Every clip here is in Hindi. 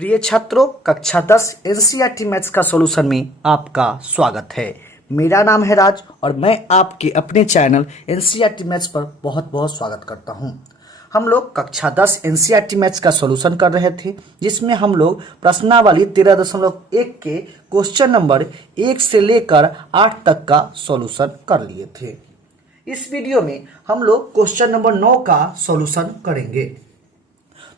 प्रिय छात्रों, कक्षा 10 एनसीईआरटी मैथ्स का सॉल्यूशन में आपका स्वागत है। मेरा नाम है राज और मैं आपके अपने चैनल एनसीईआरटी मैथ्स पर बहुत बहुत स्वागत करता हूं। हम लोग कक्षा 10 एनसीईआरटी मैथ्स का सॉल्यूशन कर रहे थे, जिसमें हम लोग प्रश्नावली 13.1 के क्वेश्चन नंबर 1 से लेकर 8 तक का सॉल्यूशन कर लिए थे। इस वीडियो में हम लोग क्वेश्चन नंबर 9 का सॉल्यूशन करेंगे।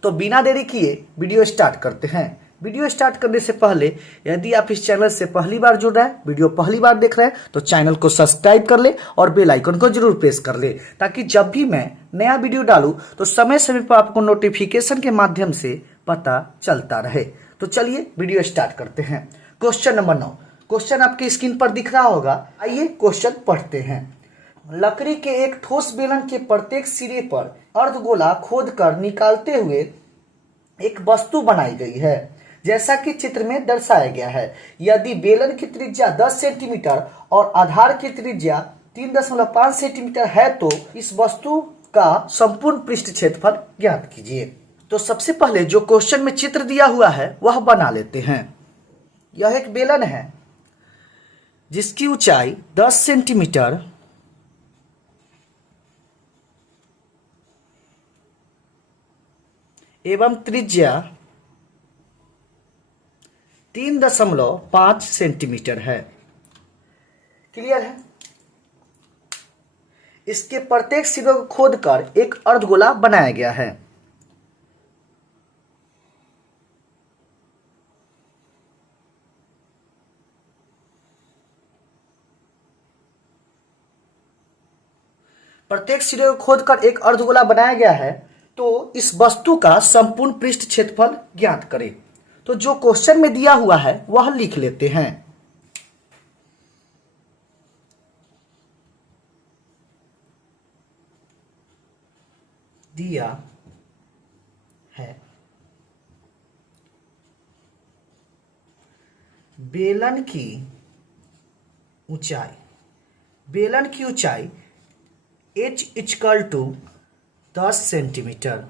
तो बिना देरी किए वीडियो स्टार्ट करते हैं। वीडियो स्टार्ट करने से पहले यदि आप इस चैनल से पहली बार जुड़ रहे हैं, वीडियो पहली बार देख रहे हैं, तो चैनल को सब्सक्राइब कर ले और बेल आइकन को जरूर प्रेस कर ले, ताकि जब भी मैं नया वीडियो डालूं तो समय समय पर आपको नोटिफिकेशन के माध्यम से पता चलता रहे। तो चलिए वीडियो स्टार्ट करते हैं। क्वेश्चन नंबर 9 क्वेश्चन आपकी स्क्रीन पर दिख रहा होगा। आइए क्वेश्चन पढ़ते हैं। लकड़ी के एक ठोस बेलन के प्रत्येक सिरे पर अर्धगोला खोदकर निकालते हुए एक वस्तु बनाई गई है, जैसा कि चित्र में दर्शाया गया है। यदि बेलन की त्रिज्या 10 सेंटीमीटर और आधार की त्रिज्या 3.5 सेंटीमीटर है, तो इस वस्तु का संपूर्ण पृष्ठ क्षेत्रफल ज्ञात कीजिए। तो सबसे पहले जो क्वेश्चन में चित्र दिया हुआ है वह बना लेते हैं। यह एक बेलन है जिसकी ऊंचाई 10 सेंटीमीटर एवं त्रिज्या 3.5 सेंटीमीटर है। क्लियर है। इसके प्रत्येक सिरों को खोदकर एक अर्धगोला बनाया गया है। प्रत्येक सिरे को खोदकर एक अर्धगोला बनाया गया है, तो इस वस्तु का संपूर्ण पृष्ठ क्षेत्रफल ज्ञात करें। तो जो क्वेश्चन में दिया हुआ है वह लिख लेते हैं। दिया है बेलन की ऊंचाई h इक्वल टू 10 सेंटीमीटर।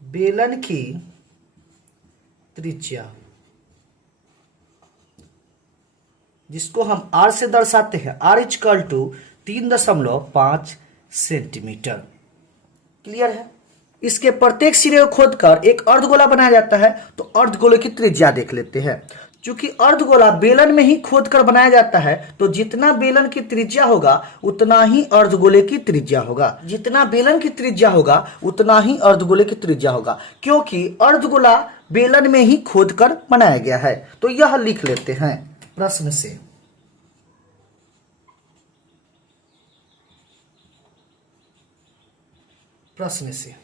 बेलन की त्रिज्या, जिसको हम r से दर्शाते हैं, r equal to 3.5 centimetre. Clear है। इसके प्रत्येक सिरे को खोदकर एक अर्धगोला बनाया जाता है, तो अर्धगोले की त्रिज्या देख लेते हैं। चूंकि अर्धगोला बेलन में ही खोदकर बनाया जाता है, तो जितना बेलन की त्रिज्या होगा उतना ही अर्धगोले की त्रिज्या होगा। जितना बेलन की त्रिज्या होगा उतना ही अर्धगोले की त्रिज्या होगा, क्योंकि अर्धगोला बेलन में ही खोदकर बनाया गया है। तो यह लिख लेते हैं प्रश्न से।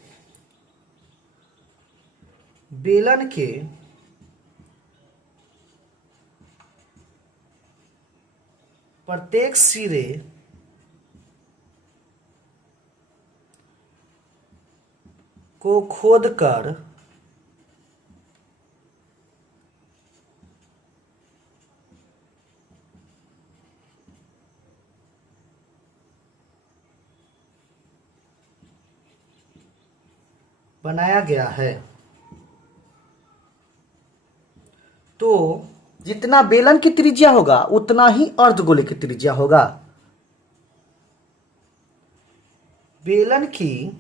बेलन के प्रत्येक सिरे को खोदकर बनाया गया है। तो जितना बेलन की त्रिज्या होगा उतना ही अर्धगोले की त्रिज्या होगा। बेलन की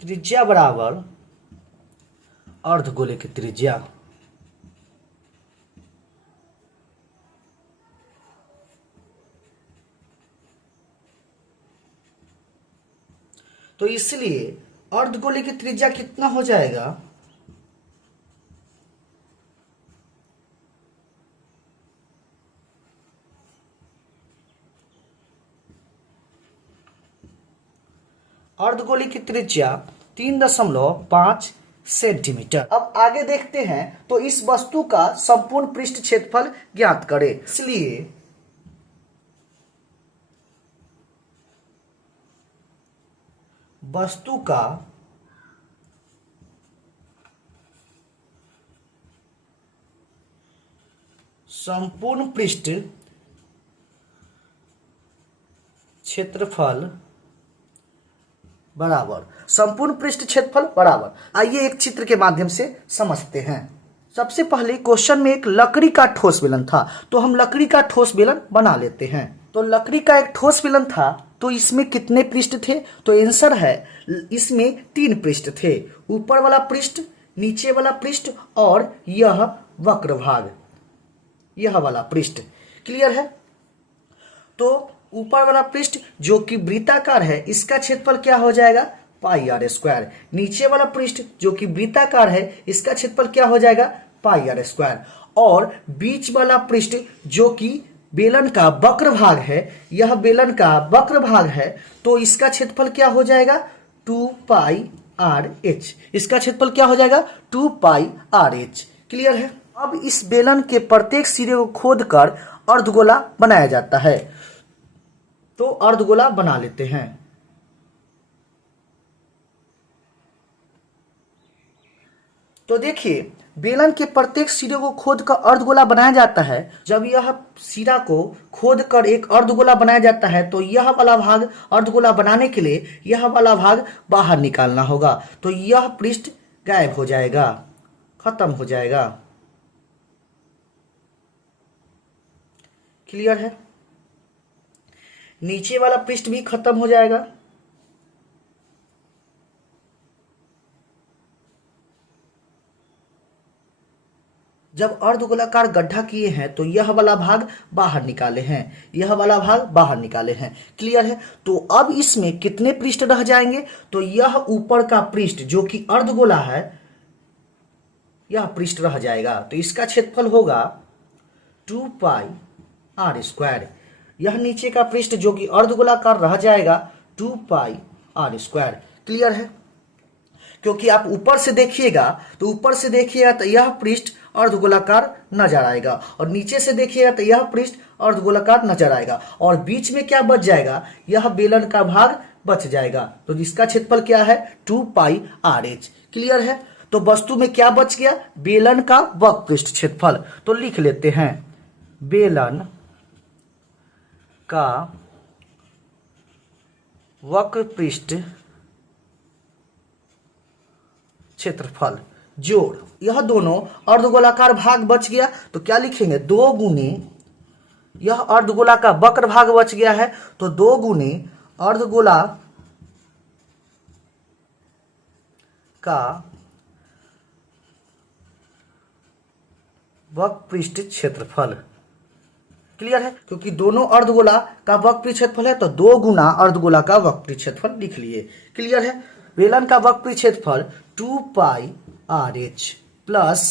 त्रिज्या बराबर अर्धगोले की त्रिज्या। तो इसलिए अर्धगोले की त्रिज्या कितना हो जाएगा? अर्धगोले की त्रिज्या 3.5 सेंटीमीटर। अब आगे देखते हैं। तो इस वस्तु का संपूर्ण पृष्ठ क्षेत्रफल ज्ञात करें। इसलिए वस्तु का संपूर्ण पृष्ठ क्षेत्रफल बराबर संपूर्ण पृष्ठ क्षेत्रफल बराबर। आइए एक चित्र के माध्यम से समझते हैं। सबसे पहले क्वेश्चन में एक लकड़ी का ठोस बेलन था, तो हम लकड़ी का ठोस बेलन बना लेते हैं। तो लकड़ी का एक ठोस बेलन था, तो इसमें कितने पृष्ठ थे? तो आंसर है इसमें 3 पृष्ठ थे। ऊपर वाला पृष्ठ, नीचे वाला पृष्ठ और यह वक्र भाग, यह वाला पृष्ठ। क्लियर है? तो ऊपर वाला पृष्ठ जो कि वृत्ताकार है, इसका क्षेत्रफल क्या हो जाएगा? पाई आर स्क्वायर। नीचे वाला पृष्ठ जो कि वृत्ताकार है, इसका क्षेत्रफल क्या हो जाएगा? पाई आर स्क्वायर। और बीच वाला पृष्ठ जो कि बेलन का वक्र भाग है, यह बेलन का वक्र भाग है, तो इसका क्षेत्रफल क्या हो जाएगा? 2 पाई आर एच। इसका क्षेत्रफल क्या हो जाएगा? 2 पाई आर एच। क्लियर है? अब इस बेलन के प्रत्येक सिरे को खोदकर अर्धगोला बनाया जाता है, तो अर्धगोला बना लेते हैं। तो देखिए, बेलन के प्रत्येक सिरे को खोदकर अर्धगोला बनाया जाता है। जब यह सिरा को खोदकर एक अर्धगोला बनाया जाता है, तो यह वाला भाग अर्धगोला बनाने के लिए यह वाला भाग बाहर निकालना होगा, तो यह पृष्ठ गायब हो जाएगा, खत्म हो जाएगा। क्लियर है? नीचे वाला पृष्ठ भी खत्म हो जाएगा। जब अर्धगोलाकार गड्ढा किए हैं, तो यह वाला भाग बाहर निकाले हैं, यह वाला भाग बाहर निकाले हैं। क्लियर है? तो अब इसमें कितने पृष्ठ रह जाएंगे? तो यह ऊपर का पृष्ठ जो कि अर्धगोला है, यह पृष्ठ रह जाएगा, तो इसका क्षेत्रफल होगा 2 पाई आर स्क्वायर। यह नीचे का पृष्ठ जो कि अर्धगोलाकार रह जाएगा 2 पाई आर स्क्वायर। क्लियर है? क्योंकि आप ऊपर से देखिएगा, तो ऊपर से देखिएगा तो यह पृष्ठ अर्धगोलाकार नजर आएगा, और नीचे से देखिएगा तो यह पृष्ठ अर्धगोलाकार नजर आएगा, और बीच में क्या बच जाएगा? यह बेलन का भाग बच जाएगा, तो इसका क्षेत्रफल क्या है? 2 पाई आर एच। क्लियर है? तो वस्तु में क्या बच गया? बेलन का वक्र पृष्ठ क्षेत्रफल। तो लिख लेते हैं, बेलन का वक्र पृष्ठ क्षेत्रफल जोड़, यह दोनों अर्धगोलाकार भाग बच गया, तो क्या लिखेंगे? 2 गुने, यह अर्धगोला का वक्र भाग बच गया है, तो 2 गुने अर्धगोला का वक्र पृष्ठ क्षेत्रफल। क्लियर है? क्योंकि दोनों अर्धगोला का वक्र पृष्ठ क्षेत्रफल है, तो 2 गुना अर्धगोला का वक्र पृष्ठ क्षेत्रफल लिख लिए। क्लियर है? बेलन का वक्र पृष्ठ क्षेत्रफल 2 पाई आर एच प्लस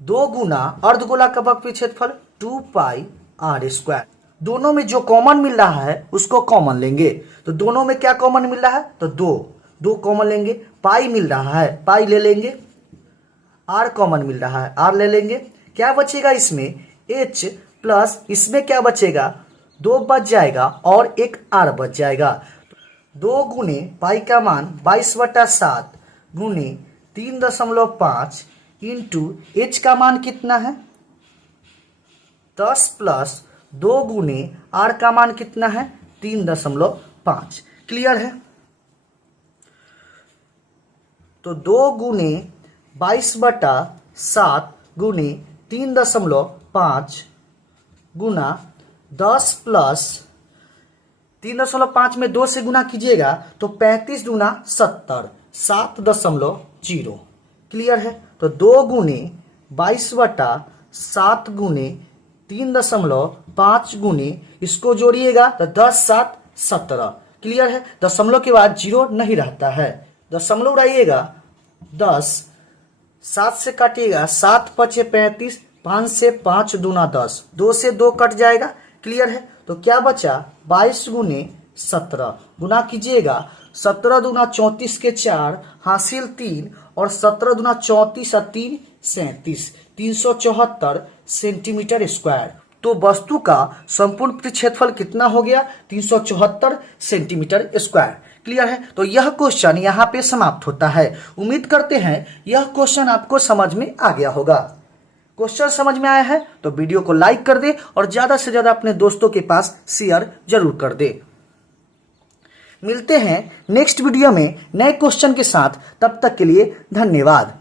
2 गुना अर्धगोला का वक्र पृष्ठ क्षेत्रफल 2 पाई आर स्क्वायर। दोनों में जो कॉमन मिल रहा है उसको कॉमन लेंगे, तो दोनों में क्या कॉमन मिल रहा है? तो 2 कॉमन लेंगे। पाई मिल रहा है, पाई ले लेंगे। आर कॉमन मिल रहा है, आर ले लेंगे। क्या बचेगा इसमें? एच प्लस इसमें क्या बचेगा? 2 बच जाएगा और एक आर बच जाएगा। 2 गुने पाई का मान 22/7 गुने 3.5 इंटू एच का मान कितना है? 10 प्लस 2 गुने आर का मान कितना है? 3.5। क्लियर है? तो 2 गुने 22/7 गुने 3.5 गुना 10 प्लस 3.5 में 2 से गुना कीजिएगा तो 35 गुना 70 7.0। क्लियर है? तो 2 गुने 22/7 गुने 3.5 गुने इसको जोड़िएगा तो 10 7 17। क्लियर है? दशमलव के बाद 0 नहीं रहता है, दशमलव उड़ाइएगा 10, 7 से काटिएगा 7 पचे 35, 5 से 5 दूना 10, 2 से 2 कट जाएगा। क्लियर है? तो क्या बचा? 22 गुने 17 गुना कीजिएगा 17 दूना 34 के 4 हासिल 3 और 17 दूना 34 और 3 37 374 सेंटीमीटर स्क्वायर। तो वस्तु का संपूर्ण क्षेत्रफल कितना हो गया? 374 सेंटीमीटर स्क्वायर। क्लियर है? तो यह क्वेश्चन यहाँ पे समाप्त होता है। उम्मीद करते हैं यह क्वेश्चन आपको समझ में आ गया होगा। क्वेश्चन समझ में आया है तो वीडियो को लाइक कर दे और ज्यादा से ज्यादा अपने दोस्तों के पास शेयर जरूर कर दे। मिलते हैं नेक्स्ट वीडियो में नए क्वेश्चन के साथ, तब तक के लिए धन्यवाद।